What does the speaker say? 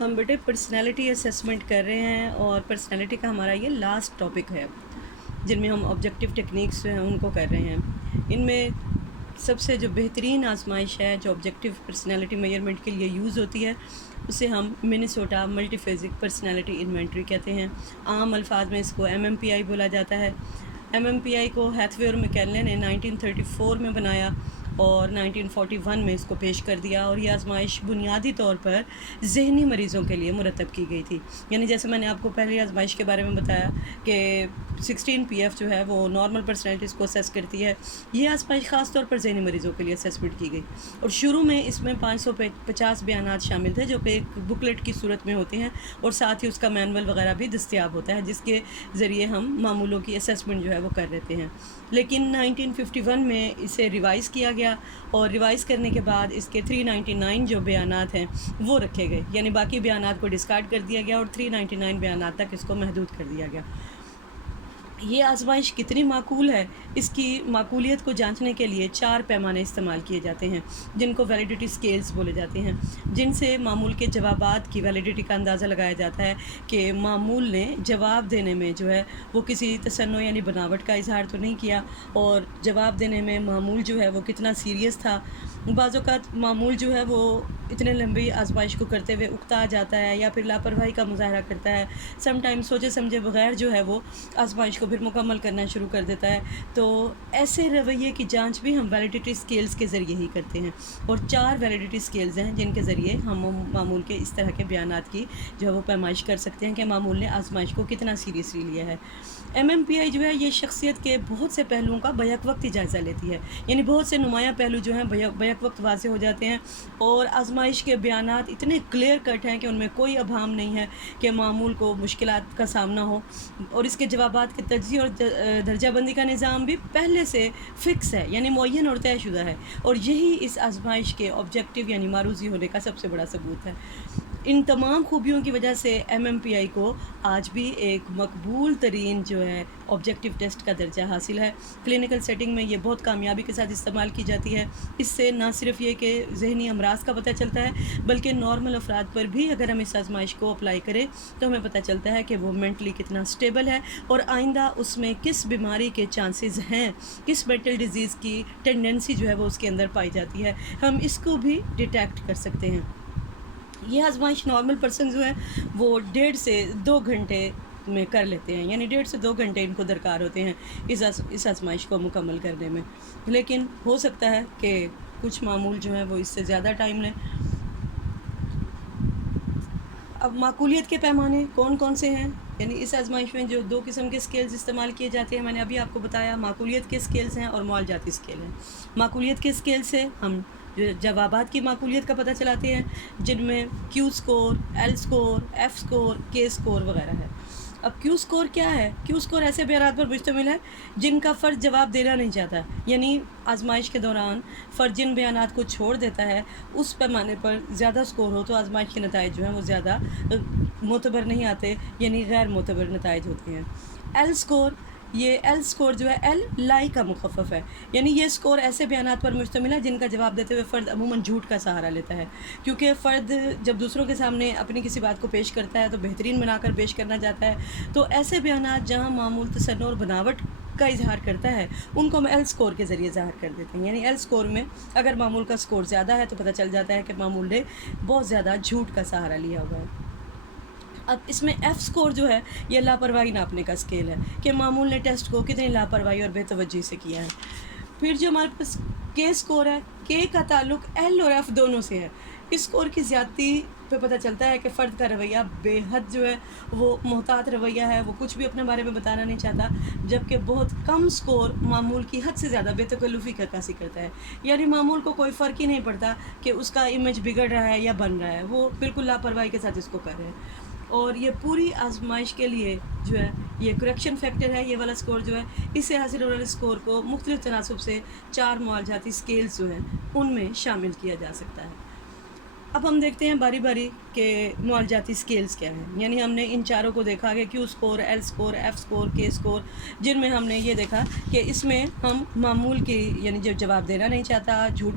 ہم بیٹے personality assessment کر رہے ہیں اور پرسنالٹی کا ہمارا یہ لاسٹ ٹاپک ہے جن میں ہم آبجیکٹیو ٹیکنیکس جو ہیں ان کو کر رہے ہیں۔ ان میں سب سے جو بہترین آزمائش ہے جو آبجیکٹیو پرسنالٹی میجرمنٹ کے لیے یوز ہوتی ہے اسے ہم Minnesota multi phasic personality inventory کہتے ہیں۔ عام الفاظ میں اس کو MMPI بولا جاتا ہے۔ MMPI کو ہیتھوے اور میکینلے نے 1934 میں بنایا اور 1941 میں اس کو پیش کر دیا، اور یہ آزمائش بنیادی طور پر ذہنی مریضوں کے لیے مرتب کی گئی تھی۔ یعنی جیسے میں نے آپ کو پہلی آزمائش کے بارے میں بتایا کہ 16PF جو ہے وہ نارمل پرسنالٹیز کو اسیس کرتی ہے، یہ آزمائش خاص طور پر ذہنی مریضوں کے لیے اسیسمنٹ کی گئی، اور شروع میں اس میں 550 بیانات شامل تھے جو کہ ایک بکلیٹ کی صورت میں ہوتے ہیں، اور ساتھ ہی اس کا مینول وغیرہ بھی دستیاب ہوتا ہے جس کے ذریعے ہم معمولوں کی اسیسمنٹ جو ہے وہ کر لیتے ہیں۔ لیکن 1951 میں اسے ریوائز کیا گیا، اور ریوائز کرنے کے بعد اس کے 399 جو بیانات ہیں وہ رکھے گئے، یعنی باقی بیانات کو ڈسکارڈ کر دیا گیا اور 399 بیانات تک اس کو محدود کر دیا گیا۔ یہ آزمائش کتنی معقول ہے، اس کی معقولیت کو جانچنے کے لیے 4 پیمانے استعمال کیے جاتے ہیں جن کو ویلیڈیٹی سکیلز بولے جاتے ہیں، جن سے معمول کے جوابات کی ویلیڈیٹی کا اندازہ لگایا جاتا ہے کہ معمول نے جواب دینے میں جو ہے وہ کسی تصنع یعنی بناوٹ کا اظہار تو نہیں کیا، اور جواب دینے میں معمول جو ہے وہ کتنا سیریس تھا۔ بعض اوقات معمول جو ہے وہ اتنے لمبی آزمائش کو کرتے ہوئے اکتا جاتا ہے یا پھر لاپرواہی کا مظاہرہ کرتا ہے، سم ٹائم سوچے سمجھے بغیر جو ہے وہ آزمائش کو پھر مکمل کرنا شروع کر دیتا ہے۔ تو ایسے رویے کی جانچ بھی ہم ویلیڈیٹی سکیلز کے ذریعے ہی کرتے ہیں، اور 4 ویلیڈیٹی سکیلز ہیں جن کے ذریعے ہم معمول کے اس طرح کے بیانات کی جو ہے وہ پیمائش کر سکتے ہیں کہ معمول نے آزمائش کو کتنا سیریسلی لیا ہے۔ MMPI جو ہے یہ شخصیت کے بہت سے پہلوؤں کا بیک وقت ہی جائزہ لیتی ہے، یعنی بہت سے نمایاں پہلو جو ہیں بیک وقت واضح ہو جاتے ہیں، اور آزمائش کے بیانات اتنے کلیئر کٹ ہیں کہ ان میں کوئی ابہام نہیں ہے کہ معمول کو مشکلات کا سامنا ہو، اور اس کے جوابات کے تجزیے اور درجہ بندی کا نظام بھی پہلے سے فکس ہے، یعنی معین اور طے شدہ ہے، اور یہی اس آزمائش کے آبجیکٹیو یعنی معروضی ہونے کا سب سے بڑا ثبوت ہے۔ ان تمام خوبیوں کی وجہ سے MMPI کو آج بھی ایک مقبول ترین جو ہے آبجیکٹیو ٹیسٹ کا درجہ حاصل ہے۔ کلینکل سیٹنگ میں یہ بہت کامیابی کے ساتھ استعمال کی جاتی ہے۔ اس سے نہ صرف یہ کہ ذہنی امراض کا پتہ چلتا ہے بلکہ نارمل افراد پر بھی اگر ہم اس آزمائش کو اپلائی کریں تو ہمیں پتہ چلتا ہے کہ وہ مینٹلی کتنا سٹیبل ہے، اور آئندہ اس میں کس بیماری کے چانسز ہیں، کس مینٹل ڈیزیز کی ٹینڈنسی جو ہے وہ اس کے اندر پائی جاتی ہے، ہم اس کو بھی ڈیٹیکٹ کر سکتے ہیں۔ یہ آزمائش نارمل پرسن جو ہیں وہ 1.5 سے 2 گھنٹے میں کر لیتے ہیں، یعنی 1.5 سے 2 گھنٹے ان کو درکار ہوتے ہیں اس آزمائش کو مکمل کرنے میں، لیکن ہو سکتا ہے کہ کچھ معمول جو ہیں وہ اس سے زیادہ ٹائم لیں۔ اب معقولیت کے پیمانے کون کون سے ہیں، یعنی اس آزمائش میں جو 2 قسم کے سکیلز استعمال کیے جاتے ہیں میں نے ابھی آپ کو بتایا، معقولیت کے سکیلز ہیں اور معالجاتی سکیل ہیں۔ معقولیت کے سکیل سے ہم جو جوابات کی معقولیت کا پتہ چلاتے ہیں جن میں Q score, L score, F score, K score وغیرہ ہے۔ اب Q سکور کیا ہے؟ Q سکور ایسے بیانات پر مشتمل ہے جن کا فرد جواب دینا نہیں چاہتا، یعنی آزمائش کے دوران فرد جن بیانات کو چھوڑ دیتا ہے اس پیمانے پر زیادہ سکور ہو تو آزمائش کے نتائج جو ہیں وہ زیادہ معتبر نہیں آتے، یعنی غیر معتبر نتائج ہوتے ہیں۔ L سکور، یہ L سکور جو ہے L لائی کا مخفف ہے، یعنی یہ سکور ایسے بیانات پر مشتمل ہے جن کا جواب دیتے ہوئے فرد عموماً جھوٹ کا سہارا لیتا ہے، کیونکہ فرد جب دوسروں کے سامنے اپنی کسی بات کو پیش کرتا ہے تو بہترین بنا کر پیش کرنا چاہتا ہے، تو ایسے بیانات جہاں معمول تصنع اور بناوٹ کا اظہار کرتا ہے ان کو ہم L سکور کے ذریعے ظاہر کر دیتے ہیں، یعنی L سکور میں اگر معمول کا سکور زیادہ ہے تو پتہ چل جاتا ہے کہ معمول نے بہت زیادہ جھوٹ کا سہارا لیا ہوا ہے۔ اب اس میں F سکور جو ہے یہ لاپرواہی ناپنے کا سکیل ہے کہ معمول نے ٹیسٹ کو کتنی لاپرواہی اور بے توجہی سے کیا ہے۔ پھر جو ہمارے پاس K سکور ہے، K کا تعلق L اور F دونوں سے ہے۔ اس سکور کی زیادتی پہ پتہ چلتا ہے کہ فرد کا رویہ بے حد جو ہے وہ محتاط رویہ ہے، وہ کچھ بھی اپنے بارے میں بتانا نہیں چاہتا، جبکہ بہت کم سکور معمول کی حد سے زیادہ بے تکلفی کا عکاسی کرتا ہے، یعنی معمول کو کوئی فرق ہی نہیں پڑتا کہ اس کا امیج بگڑ رہا ہے یا بن رہا ہے، وہ بالکل لاپرواہی کے ساتھ اس کو کر رہے ہیں۔ اور یہ پوری آزمائش کے لیے جو ہے یہ کریکشن فیکٹر ہے، یہ والا سکور جو ہے اس سے حاصل ہونے والے سکور کو مختلف تناسب سے 4 معالجاتی سکیلز جو ہیں ان میں شامل کیا جا سکتا ہے۔ اب ہم دیکھتے ہیں باری باری کہ معالجاتی سکیلز کیا ہیں، یعنی ہم نے ان چاروں کو دیکھا کہ Q score, L score, F score, K score, جن میں ہم نے یہ دیکھا کہ اس میں ہم معمول کی یعنی جو جواب دینا نہیں چاہتا، جھوٹ